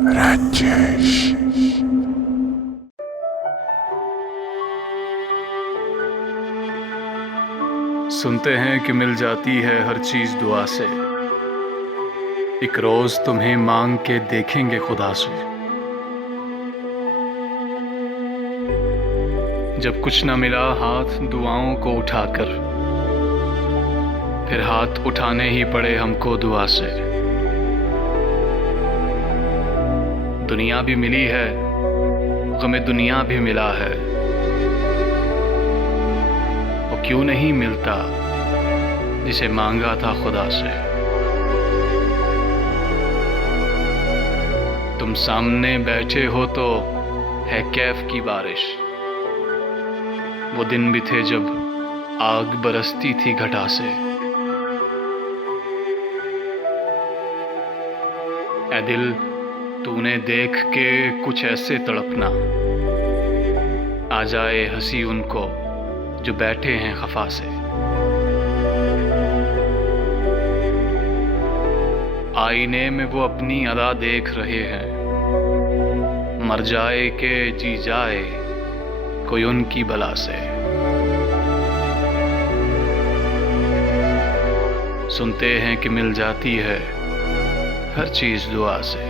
राजेश। सुनते हैं कि मिल जाती है हर चीज दुआ से। एक रोज तुम्हें मांग के देखेंगे खुदा से। जब कुछ न मिला हाथ दुआओं को उठाकर, फिर हाथ उठाने ही पड़े हमको दुआ से। दुनिया भी मिली है, गमे दुनिया भी मिला है। वो क्यों नहीं मिलता जिसे मांगा था खुदा से। तुम सामने बैठे हो तो है कैफ की बारिश। वो दिन भी थे जब आग बरसती थी घटा से। ऐ दिल, तूने देख के कुछ ऐसे तड़पना, आ जाए हंसी उनको जो बैठे हैं खफा से। आईने में वो अपनी अदा देख रहे हैं, मर जाए के जी जाए कोई उनकी बला से। सुनते हैं कि मिल जाती है हर चीज दुआ से।